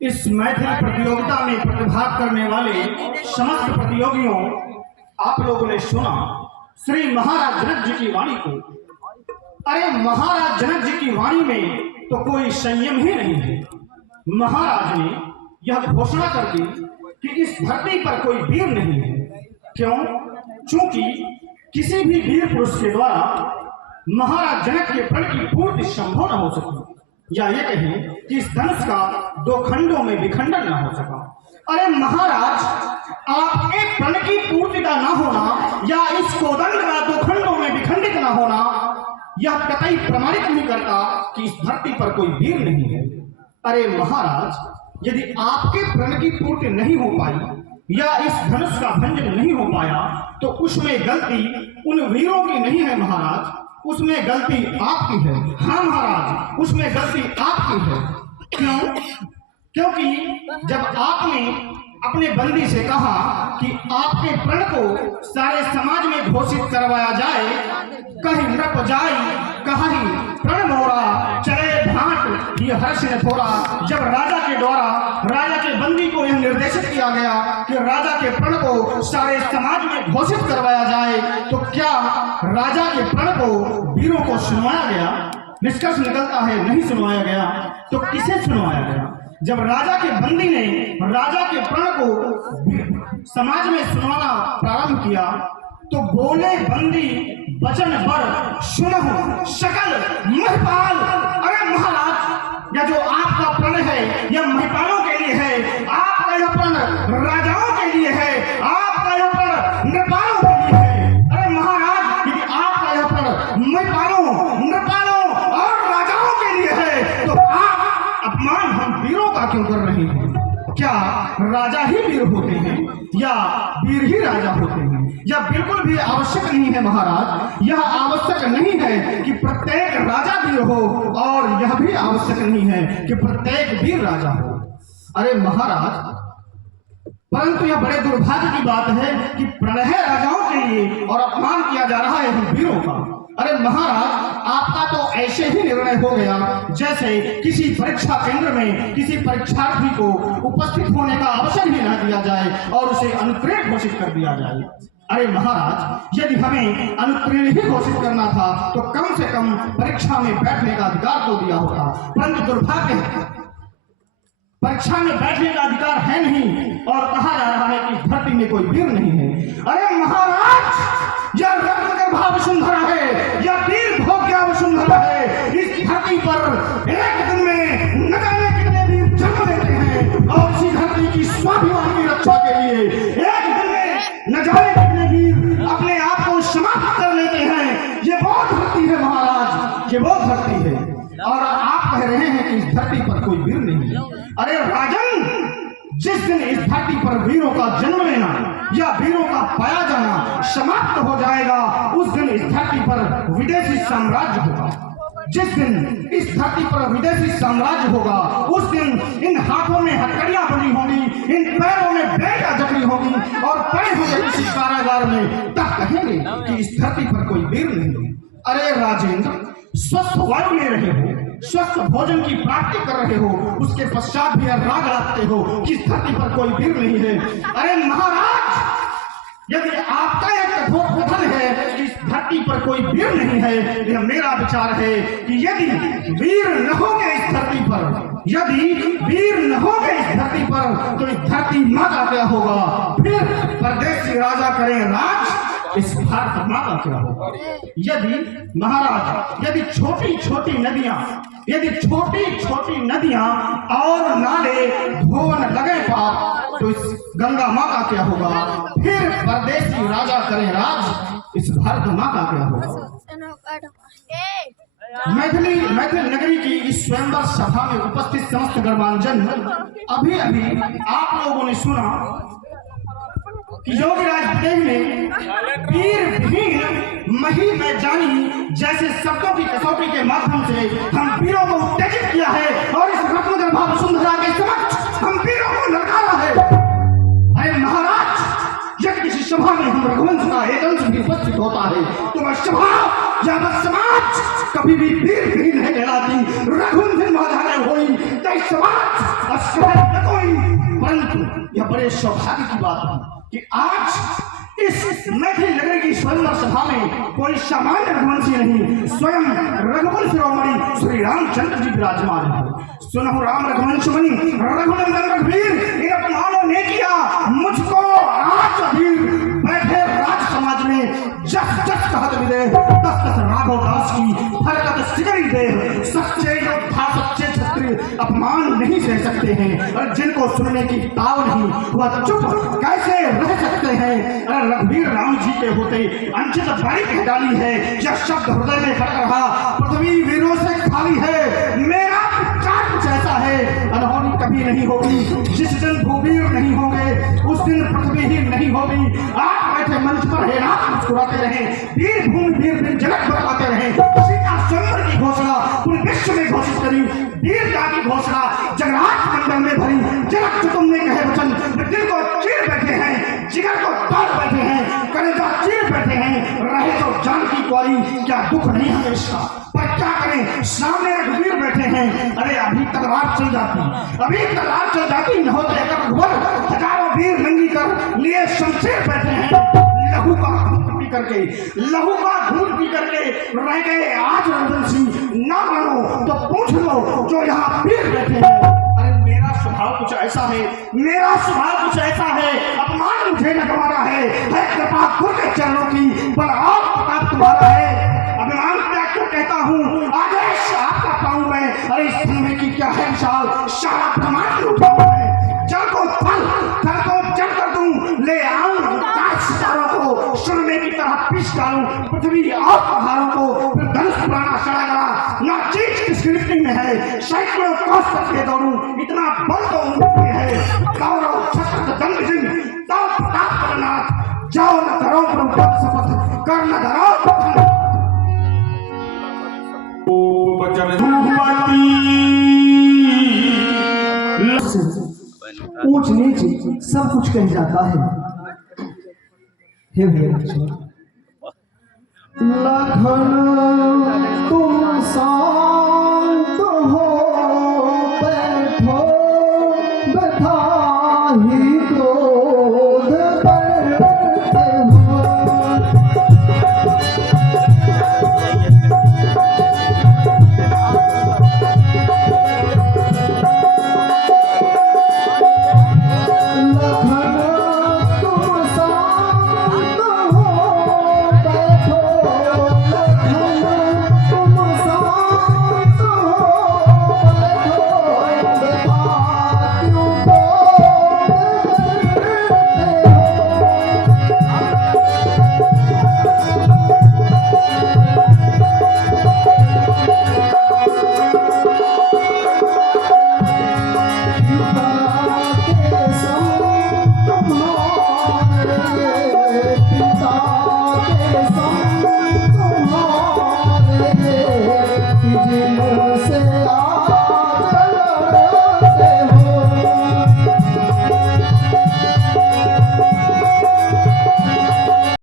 इस मैथिली प्रतियोगिता में प्रतिभाग करने वाले समस्त प्रतियोगियों, आप लोगों ने सुना श्री महाराज जनक जी की वाणी को। अरे महाराज जनक जी की वाणी में तो कोई संयम ही नहीं है। महाराज ने यह घोषणा कर दी कि इस धरती पर कोई वीर नहीं है। क्यों? चूंकि किसी भी वीर पुरुष के द्वारा महाराज जनक के प्रण की पूर्ति संभव न हो सकी, या ये कहें कि इस धनुष का दो खंडों में विखंडन न हो सका। अरे महाराज, आपके प्रण की पूर्ति का न होना या इस कोदंड का दो खंडों में विखंडित न होना यह कतई प्रमाणित नहीं करता कि इस धरती पर कोई वीर नहीं है। अरे महाराज, यदि आपके प्रण की पूर्ति नहीं हो पाई या इस धनुष का भंजन नहीं हो पाया तो उसमें गलती उन वीरों की नहीं है महाराज, उसमें गलती आपकी है। हाँ महाराज, उसमें गलती आपकी है। क्यों? क्योंकि जब आपने अपने बंदी से कहा कि आपके प्रण को सारे समाज में घोषित करवाया जाए, कहीं नृप जाई कहीं प्रण मोरा चले भाट ये हर्ष ने थोड़ा। जब राजा के द्वारा राजा के बंदी को यह निर्देशित किया गया कि राजा के प्रण को सारे समाज में घोषित करवाया जाए, तो क्या राजा के प्रण को वीरों को सुनवाया गया? निष्कर्ष निकलता है नहीं सुनवाया गया। तो किसे सुनवाया गया? जब राजा के बंदी ने राजा के प्रण को समाज में सुनाना प्रारंभ किया तो बोले बंदी वचन बर सुनहु सकल महिपाल। अरे महाराज, यह जो आपका प्रण है यह महिपालों के लिए है, आपका यह प्रण राजाओं के लिए है, आपका यह प्रण नृपालों के लिए है। अरे महाराज, यदि आपका यह प्रण महिपालों, नृपालों और राजाओं के लिए है तो आप अपमान हम वीरों का क्यों कर रहे हैं? क्या राजा ही वीर होते हैं या वीर ही राजा होते हैं? यह बिल्कुल भी आवश्यक नहीं है महाराज। यह आवश्यक नहीं है कि प्रत्येक राजा वीर हो और यह भी आवश्यक नहीं है कि प्रत्येक वीर राजा हो। अरे महाराज, परंतु यह बड़े दुर्भाग्य की बात है कि प्रण है राजाओं के लिए और अपमान किया जा रहा है हम वीरों का। अरे महाराज, आपका तो ऐसे ही निर्णय हो गया जैसे किसी परीक्षा केंद्र में किसी परीक्षार्थी को उपस्थित होने का अवसर ही न दिया जाए और उसे अनुत्तीर्ण घोषित कर दिया जाए। अरे महाराज, यदि हमें अनुत्तीर्ण ही घोषित करना था तो कम से कम परीक्षा में बैठने का अधिकार तो दिया होता, परंतु दुर्भाग्य है परीक्षा में बैठने का अधिकार है नहीं और कहा जा रहा है कि धरती में कोई वीर नहीं है। अरे महाराज, यह रत्नगर्भा वसुंधरा है, यह वीर भोग्या वसुंधरा है। इस धरती पर एक दिन में न जाने कितने वीर जन्म लेते हैं और इसी धरती की स्वाभिमान की रक्षा के लिए एक दिन में न जाने कितने वीर अपने आप को समाप्त कर लेते हैं। ये वो धरती है महाराज, ये वो धरती है और आप कह रहे हैं कि इस धरती पर कोई वीर नहीं है। अरे राजन, जिस दिन इस धरती पर वीरों का जन्म लेना या वीरों का पाया जाना समाप्त हो जाएगा, उस दिन इस धरती पर विदेशी साम्राज्य होगा। जिस दिन इस धरती पर विदेशी साम्राज्य होगा उस दिन इन हाथों में हथकड़ियां बनी होंगी, इन पैरों में बेड़ा जकड़ी होगी और पड़े हुए किसी कारागार में, तब कहेंगे कि इस धरती पर कोई वीर नहीं है। अरे राजेंद्र, स्वस्थ वायु ले रहे हो, स्वस्थ भोजन की प्राप्ति कर रहे हो, उसके पश्चात भी राग रखते हो कि इस धरती पर कोई वीर नहीं है। अरे महाराज, यदि आपका एक कठोर कथन है कि इस धरती पर कोई वीर नहीं है, यह मेरा विचार है कि यदि वीर न होंगे इस धरती पर, यदि वीर न होंगे इस धरती पर तो इस धरती माँ का क्या होगा? फिर परदेशी राजा करें राज, इस भारत माँ का क्या होगा? यदि महाराज, यदि छोटी छोटी नदियां और नाले धोन लगे पाप तो इस गंगा माँ का क्या होगा? फिर परदेशी राजा करें राज, इस भारत माँ का क्या होगा? मैथिल नगरी की इस स्वयंवर सभा में उपस्थित समस्त गणमान्यजन, अभी अभी आप लोगों ने सुना कि योगीराज देव ने वीर भीम मही में जानी जैसे शब्दों की कसौटी के माध्यम से हम वीरों को उत्तेजित किया है और इस रत्नगर्भा वसुंधरा के समक्ष हम वीरों को ललकारा है। अरे महाराज, यदि किसी सभा में हम रघुवंश का एक अंश भी उपस्थित होता है तो वह सभा या वह समाज कभी भी वीर नहीं कहलाती। रघुवंश महाराज हुई तो समाज परंतु यह बड़े सौभाग्य की बात है कि आज इस मैथिली नगर की स्वयंवर सभा में कोई सामान्य रघुवंशी नहीं, स्वयं रघुवंश शिरोमणि श्री रामचंद्र जी विराजमान है। सुनहु राम रघुवंश मणि रघुनंदन रघुवीर, इन अपमानों ने किया मुझको आज अभी बैठे राज समाज में जस जस कहत विदे, तस तस राघव दास की हरकत सिगरी दे। सच्चे योद्धा सच्चे क्षत्रिय अपमान नहीं सह सकते हैं, और जिनको सुनने की ताव नहीं वह चुप कैसे रह सकते हैं। अरे रघुवीर राम जी के होते अंचित बारी कह डाली है, यह शब्द हृदय में खटक रहा, पृथ्वी वीरों से खाली है। मेरा विचार कुछ ऐसा है, अनहोनी कभी नहीं होगी। जिस दिन भूवीर नहीं होंगे उस दिन पृथ्वी ही नहीं होगी। आप बैठे मंच पर है रात मुस्कुराते रहे, वीर भूमि वीर दिन जगत बताते रहे। सीता स्वयंवर की घोषणा पूरे विश्व में घोषित करी, वीरता की घोषणा जगराज मंडल में भरी। जनक जो तुमने कहे वचन दिल को चीर बैठे हैं, जिगर को तोड़ बैठे हैं, कलेजा चीर बैठे हैं। रहे तो जान की क्वारी, क्या दुख नहीं हमेशा, पर क्या करें सामने रघुवीर बैठे हैं। अरे अभी तलवार चल जाती, अभी तलवार चल जाती, न होते अगर हजारों वीर नंगी कर लिए शमशेर बैठे हैं। लहू का घूंट पी करके, लहू का घूंट पी करके रह गए आज रघुवंशी। ना मानो तो पूछ लो जो यहाँ वीर बैठे हैं। अरे मेरा स्वभाव कुछ ऐसा है, मेरा स्वभाव कुछ ऐसा है, अपमान मुझे न गंवारा है कृपा गुरु के चरणों की, पर आप प्रताप तुम्हारा है। अभिमान त्याग कर कहता हूँ, आदेश आपका पाऊं मैं। अरे इस धर्म की क्या है विशाल, सारा प्रमाण उठाऊं मैं। जल को फल, थल को जल कर दूं, ले आऊं सितारों को, सुरमे की तरह पीस डालूं पृथ्वी और पहाड़ों को। फिर धनुष पुराना सड़ा गला ना चीज किस गिरफ्ती में है, सैकड़ों कोस तक के दौड़ूं, इतना बल तो उनके है। गौरव छत्र दंड जिन तव प्रताप करनाथ, जाओ न करो प्रभु शपथ, कर न धरो ऊंच नीच सब कुछ कह जाता है। हे भैया लखन तुम सा